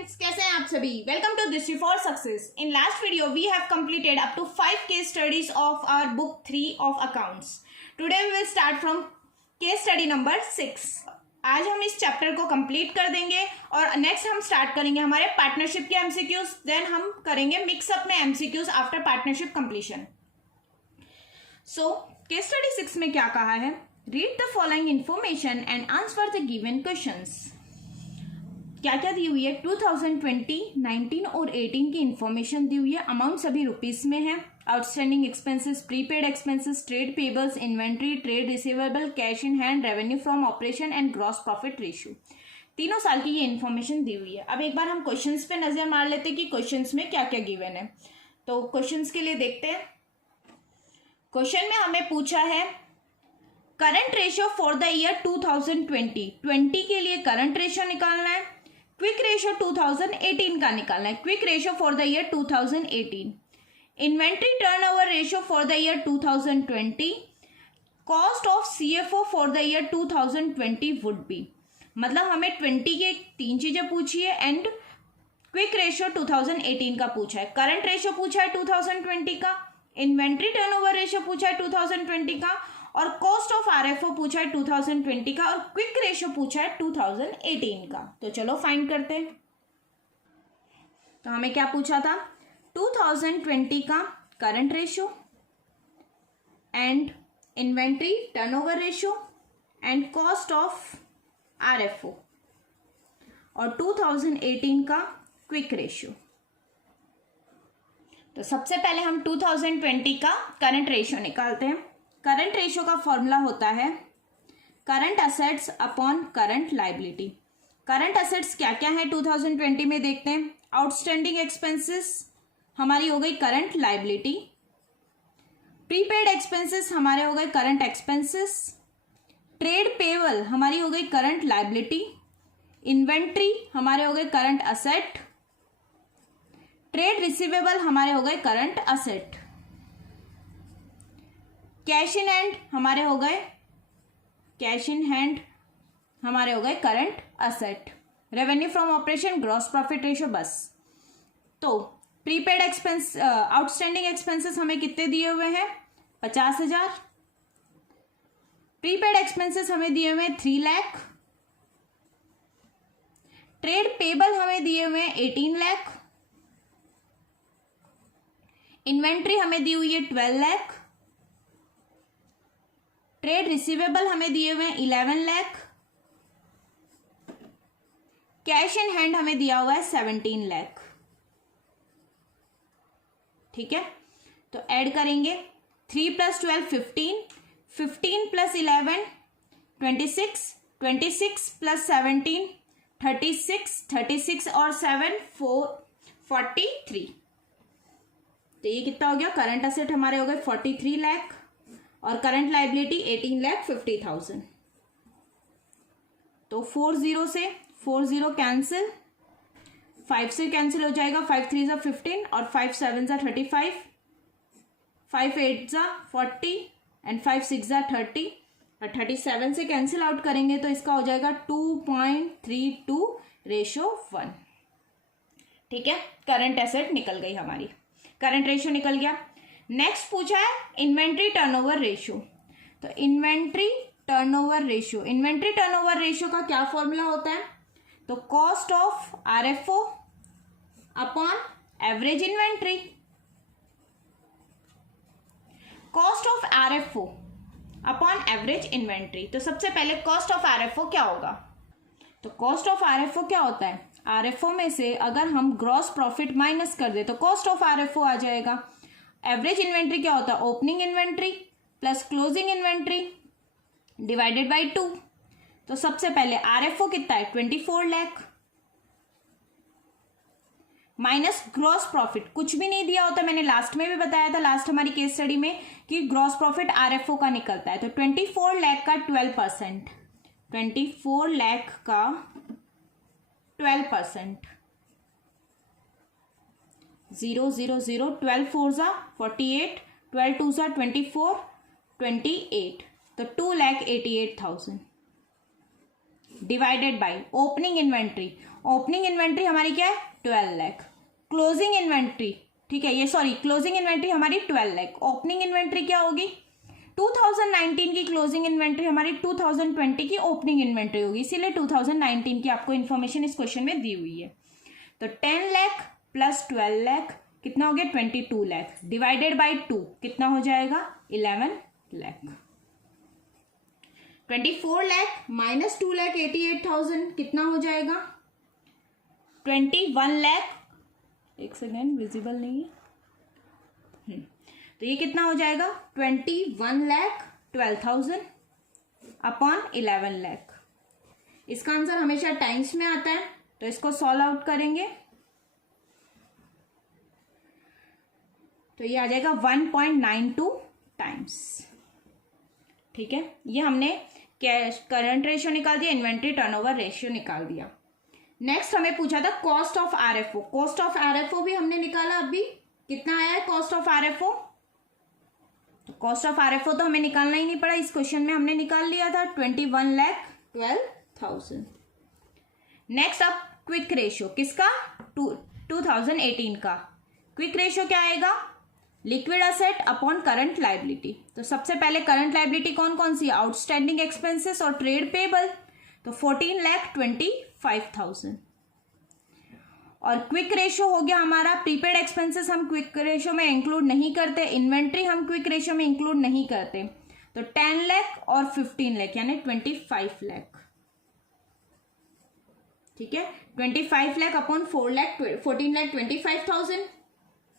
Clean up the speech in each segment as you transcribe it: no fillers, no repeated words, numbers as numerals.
Friends, कैसे हैं आप सभी। Welcome to Drishti for success. In last video we have completed up to 5 case studies of our book 3 of accounts. Today we will start from case study number 6। आज हम इस chapter को complete कर देंगे और नेक्स्ट हम स्टार्ट करेंगे हमारे पार्टनरशिप के एमसीक्यूज। देन हम करेंगे मिक्सअप में MCQs after partnership completion. So case study 6 में क्या कहा है, read the following information and answer the given questions. क्या क्या दी हुई है, 2020, 19 और 18 की इंफॉर्मेशन दी हुई है। अमाउंट सभी रुपीस में है। Outstanding expenses, prepaid expenses, trade payables, inventory, trade receivable, cash in hand, revenue from operation and gross profit ratio. तीनों साल की ये इन्फॉर्मेशन दी हुई है। अब एक बार हम क्वेश्चंस पे नजर मार लेते हैं कि क्वेश्चंस में क्या क्या गिवन है। तो क्वेश्चंस के लिए देखते हैं। क्वेश्चन में हमें पूछा है current ratio for the year 2020 के लिए करंट रेशियो निकालना है। क्विक रेशियो 2018 का निकालना है। Quick ratio for the year 2018। Inventory turnover ratio for the year 2020। Cost of CFO for the year 2020 would be. मतलब हमें 20 के 3 चीजें पूछी है एंड क्विक रेशियो 2018 का पूछा है। करंट रेशियो पूछा है 2020 का, इन्वेंट्री टर्नओवर रेशियो पूछा है 2020 का और कॉस्ट ऑफ आरएफओ पूछा है 2020 का और क्विक रेशियो पूछा है 2018 का। तो चलो फाइंड करते हैं। तो हमें क्या पूछा था, 2020 का current ratio and inventory turnover ratio and cost of RFO और 2018 का क्विक रेशियो। तो सबसे पहले हम 2020 का करंट रेशियो निकालते हैं। करंट रेशियो का फॉर्मूला होता है current assets upon current liability. Current assets क्या क्या है 2020 में देखते हैं। आउटस्टैंडिंग एक्सपेंसेस हमारी हो गई करंट लाइबिलिटी, प्रीपेड एक्सपेंसेस हमारे हो गए करंट एक्सपेंसेस, ट्रेड पेबल हमारी हो गई करंट लाइबिलिटी, इन्वेंट्री हमारे हो गए करंट असेट, ट्रेड रिसीवेबल हमारे हो गए current asset, cash in hand हमारे हो गए current asset, revenue from operation, gross profit ratio. बस तो प्रीपेड एक्सपेंस आउटस्टैंडिंग एक्सपेंसेस हमें कितने दिए हुए हैं, 50,000। प्रीपेड एक्सपेंसेस हमें दिए हुए हैं 3 लाख। ट्रेड पेबल हमें दिए हुए हैं 18 लाख। इन्वेंट्री हमें दी हुई है 12 लाख। ट्रेड रिसीवेबल हमें दिए हुए हैं 11 लाख। कैश इन हैंड हमें दिया हुआ है 17 लाख। ठीक है, तो ऐड करेंगे 3 + 12 15, 15 + 11 26, 26 + 17 36, 36 और 7 43। तो ये कितना हो गया, करंट असेट हमारे हो गए 43 लाख और करंट लाइबिलिटी 18,50,000। तो 40 से 40 कैंसिल, 5 से कैंसिल हो जाएगा, 5 3 = 15 और 5 7 = 35, 5 8 = 40 एंड 5 6 = 30 और 37 से कैंसिल आउट करेंगे तो इसका हो जाएगा 2.32:1। ठीक है, करंट एसेट निकल गई हमारी, करंट रेशियो निकल गया। नेक्स्ट पूछा है इन्वेंट्री टर्नओवर रेशियो। तो इन्वेंट्री टर्नओवर रेशियो का क्या फॉर्मूला होता है, तो cost of RFO upon average inventory. Cost of RFO upon average inventory. तो सबसे पहले कॉस्ट ऑफ आरएफओ क्या होगा, तो कॉस्ट ऑफ आरएफओ क्या होता है, आरएफओ में से अगर हम ग्रॉस प्रॉफिट माइनस कर दे तो कॉस्ट ऑफ आरएफओ आ जाएगा। एवरेज इन्वेंट्री क्या होता है, opening inventory plus closing inventory divided by 2। तो सबसे पहले आरएफओ कितना है, 24 लाख माइनस ग्रॉस प्रॉफिट, कुछ भी नहीं दिया होता। मैंने लास्ट में भी बताया था, लास्ट हमारी केस स्टडी में, कि ग्रॉस प्रॉफिट आरएफओ का निकलता है। तो 24 लाख का 12%, 24 लाख का 12%, 0 0 0, 12 4 = 48, 12 2 = 24, 28, तो 2,88,000। Divided by opening inventory, opening inventory हमारी क्या है 12 लाख, क्लोजिंग इन्वेंट्री, ठीक है, ये सॉरी क्लोजिंग इन्वेंट्री हमारी 12 लाख, ओपनिंग इन्वेंट्री क्या होगी 2019 की क्लोजिंग इन्वेंट्री हमारी 2020 की ओपनिंग इन्वेंट्री होगी, इसीलिए 2019 की आपको इन्फॉर्मेशन इस क्वेश्चन में दी हुई है। तो 10 लाख प्लस 12 लाख कितना हो गया 22 लाख, डिवाइडेड बाय 2 कितना हो जाएगा 11 लाख। 24 लाख माइनस 2,88,000 कितना हो जाएगा 21 लाख, एक सेकेंड विजिबल नहीं है, तो ये कितना हो जाएगा 21,12,000 अपॉन 11 लाख। इसका आंसर हमेशा टाइम्स में आता है, तो इसको सॉल्व आउट करेंगे तो ये आ जाएगा 1.92 टाइम्स। ठीक है, ये हमने कैश करंट रेशियो निकाल दिया, इन्वेंट्री टर्नओवर रेशियो निकाल दिया। नेक्स्ट हमें पूछा था cost of RFO, cost of RFO भी हमने निकाला, अभी कितना आया है कॉस्ट ऑफ आरएफओ, तो कॉस्ट ऑफ आरएफओ तो हमें निकालना ही नहीं पड़ा, इस क्वेश्चन में हमने निकाल लिया था 21,12,000। नेक्स्ट अब क्विक रेशियो किसका 2018 का, क्विक रेशियो क्या आएगा liquid asset upon current liability. तो सबसे पहले करंट लायबिलिटी कौन कौन सी, आउटस्टैंडिंग एक्सपेंसेस और ट्रेड पेबल, तो 14,25,000। और क्विक रेशियो हो गया हमारा, प्रीपेड एक्सपेंसेस हम क्विक रेशियो में इंक्लूड नहीं करते, इन्वेंट्री हम क्विक रेशियो में इंक्लूड नहीं करते, तो 10 लाख और 15 लाख यानी 25 लाख। ठीक है, 25 लाख अपॉन 14,25,000,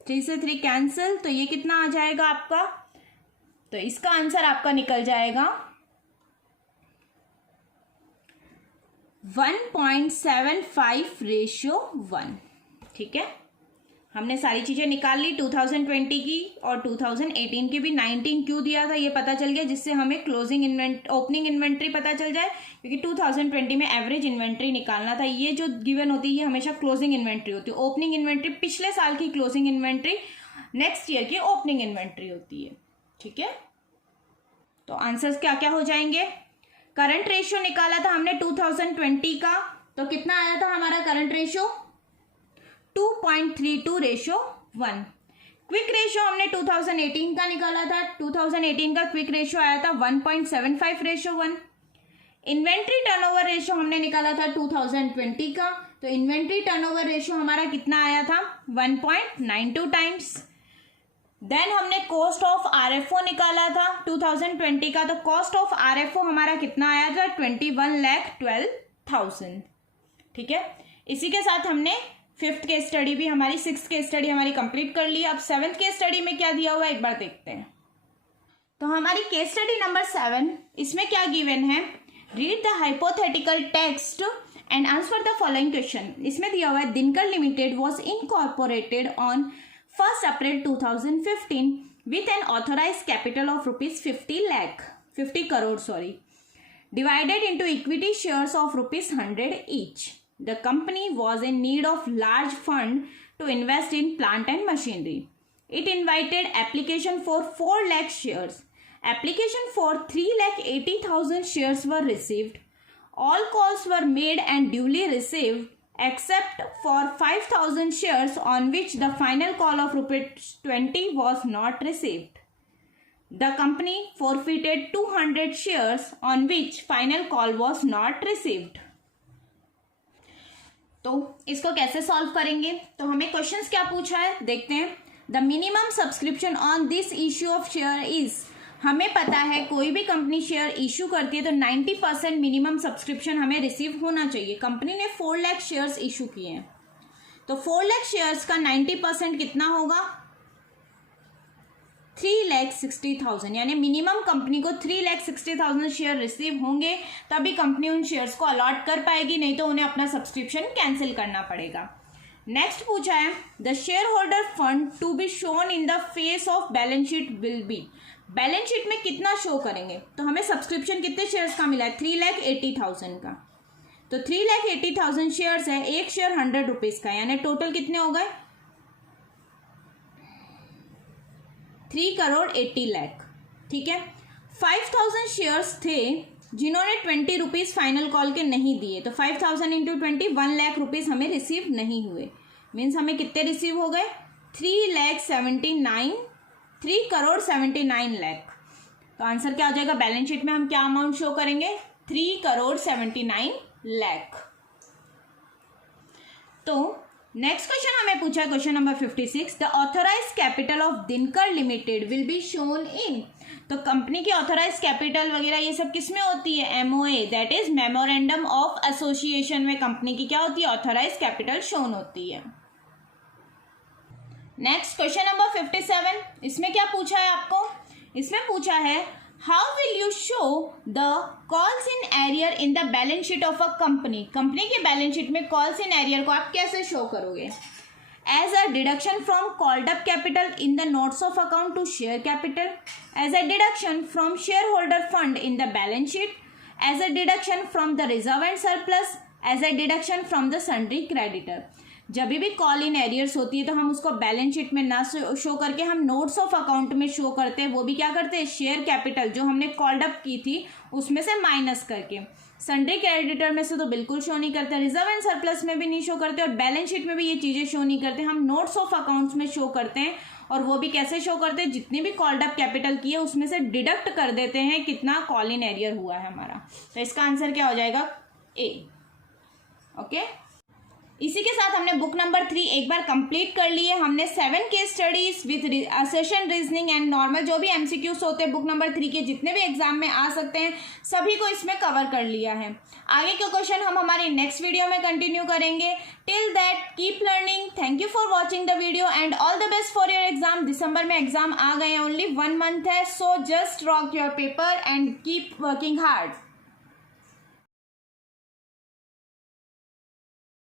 3 से 3 कैंसिल, तो ये कितना आ जाएगा आपका, तो इसका आंसर आपका निकल जाएगा 1.75:1। ठीक है, हमने सारी चीजें निकाल ली, 2020 की और 2018 की भी। 19 क्यों दिया था ये पता चल गया, जिससे हमें क्लोजिंग ओपनिंग इन्वेंट्री पता चल जाए, क्योंकि 2020 में एवरेज इन्वेंट्री निकालना था। ये जो गिवन होती है ये हमेशा क्लोजिंग इन्वेंट्री होती है, ओपनिंग इन्वेंट्री पिछले साल की क्लोजिंग इन्वेंट्री नेक्स्ट ईयर की ओपनिंग इन्वेंट्री होती है। ठीक है, तो आंसर्स क्या क्या हो जाएंगे, करंट रेशियो निकाला था हमने 2020 का, तो कितना आया था हमारा करंट रेशियो 2.32:1। क्विक रेशियो हमने 2018 का निकाला था, 2018 का क्विक रेशियो आया था 1.75:1। इन्वेंट्री टर्नओवर रेशियो हमने निकाला था 2020 का, तो इन्वेंट्री टर्नओवर रेशियो हमारा कितना आया था 1.92 टाइम्स। देन हमने कॉस्ट ऑफ आरएफओ निकाला था 2020 का, तो कॉस्ट ऑफ आरएफओ हमारा कितना आया था 21,12,000। ठीक है, इसी के साथ हमने 5th केस स्टडी भी हमारी 6th केस स्टडी हमारी कंप्लीट कर ली। अब 7th केस स्टडी में क्या दिया हुआ है एक बार देखते हैं। तो हमारी केस स्टडी नंबर 7, इसमें क्या गिवन है, read the hypothetical text and answer the following question. इसमें दिया हुआ है Dinkar limited was incorporated on 1 April 2015 with an authorized capital of ₹50 crore, divided into equity shares of ₹100 each. The company was in need of large fund to invest in plant and machinery. It invited application for 4 lakh shares. Application for 3,80,000 shares were received. All calls were made and duly received except for 5,000 shares on which the final call of ₹20 was not received. The company forfeited 200 shares on which final call was not received. तो इसको कैसे solve करेंगे, तो हमें questions क्या पूछा है देखते हैं। The minimum subscription on this issue of share is, हमें पता है कोई भी कंपनी शेयर इशू करती है तो 90% मिनिमम सब्सक्रिप्शन हमें रिसीव होना चाहिए। कंपनी ने 4 लाख शेयर्स इशू किए हैं, तो 4 लाख शेयर्स का 90% कितना होगा 3,60,000, यानी मिनिमम कंपनी को 3,60,000 शेयर रिसीव होंगे तभी कंपनी उन शेयर्स को अलॉट कर पाएगी, नहीं तो उन्हें अपना सब्सक्रिप्शन कैंसिल करना पड़ेगा। नेक्स्ट पूछा है the share holder fund to be shown in the face of balance sheet will be, balance sheet में कितना शो करेंगे, तो हमें सब्सक्रिप्शन कितने शेयर्स का मिला है 3,80,000 का, तो 3,80,000 शेयर्स है, एक शेयर 100 रुपीज का, यानी टोटल कितने हो गए 3,80,00,000। ठीक है, 5,000 शेयर्स थे जिन्होंने 20 रुपीज़ फाइनल कॉल के नहीं दिए, तो 5000 इंटू 20 1 लाख रुपीज़ हमें रिसीव नहीं हुए। मीन्स हमें कितने रिसीव हो गए? 3 करोड़ 79 लाख। तो आंसर क्या हो जाएगा? बैलेंस शीट में हम क्या अमाउंट शो करेंगे? 3 करोड़ 79 लाख। तो नेक्स्ट क्वेश्चन हमें पूछा है, question number 56, the authorise capital of Dinkar limited will be shown in. तो कंपनी की ऑथोराइज कैपिटल वगैरह ये सब किस में होती है? MOA, that is memorandum of association में कंपनी की क्या होती है? ऑथोराइज कैपिटल शोन होती है। नेक्स्ट क्वेश्चन नंबर 57, इसमें क्या पूछा है आपको? इसमें पूछा है how will you show the calls in arrear in the balance sheet of a company. Company के बैलेंस शीट में कॉल्स इन एरियर को आप कैसे शो करोगे? As a deduction from called up capital in the notes of account to share capital, as a deduction from share holder fund in the balance sheet, as a deduction from the reserve and surplus, as a deduction from the sundry creditor. जब भी call in arrears होती है तो हम उसको balance sheet में ना show करके हम नोट्स ऑफ अकाउंट में शो करते हैं। वो भी क्या करते हैं? शेयर कैपिटल जो हमने कॉल्ड अप की थी उसमें से माइनस करके। सन्ड्री क्रेडिटर में से तो बिल्कुल शो नहीं करते, रिजर्व एंड सरप्लस में भी नहीं शो करते, और बैलेंस शीट में भी ये चीज़ें शो नहीं करते। हम नोट्स ऑफ अकाउंट्स में शो करते हैं, और वो भी कैसे शो करते हैं? जितनी भी कॉल्ड अप कैपिटल की है उसमें से डिडक्ट कर देते हैं कितना कॉल इन एरियर हुआ है हमारा। तो इसका आंसर क्या हो जाएगा? A। ओके, इसी के साथ हमने बुक नंबर 3 एक बार कंप्लीट कर लिए। हमने 7 case studies with assertion, reasoning and normal जो भी MCQs होते हैं बुक नंबर 3 के, जितने भी एग्जाम में आ सकते हैं, सभी को इसमें कवर कर लिया है। आगे के क्वेश्चन हम हमारे नेक्स्ट वीडियो में कंटिन्यू करेंगे। Till that keep learning. Thank you for watching the video and all the best for your exam. दिसंबर में एग्जाम आ गए हैं, ओनली 1 मंथ है, so just rock your paper and keep working hard.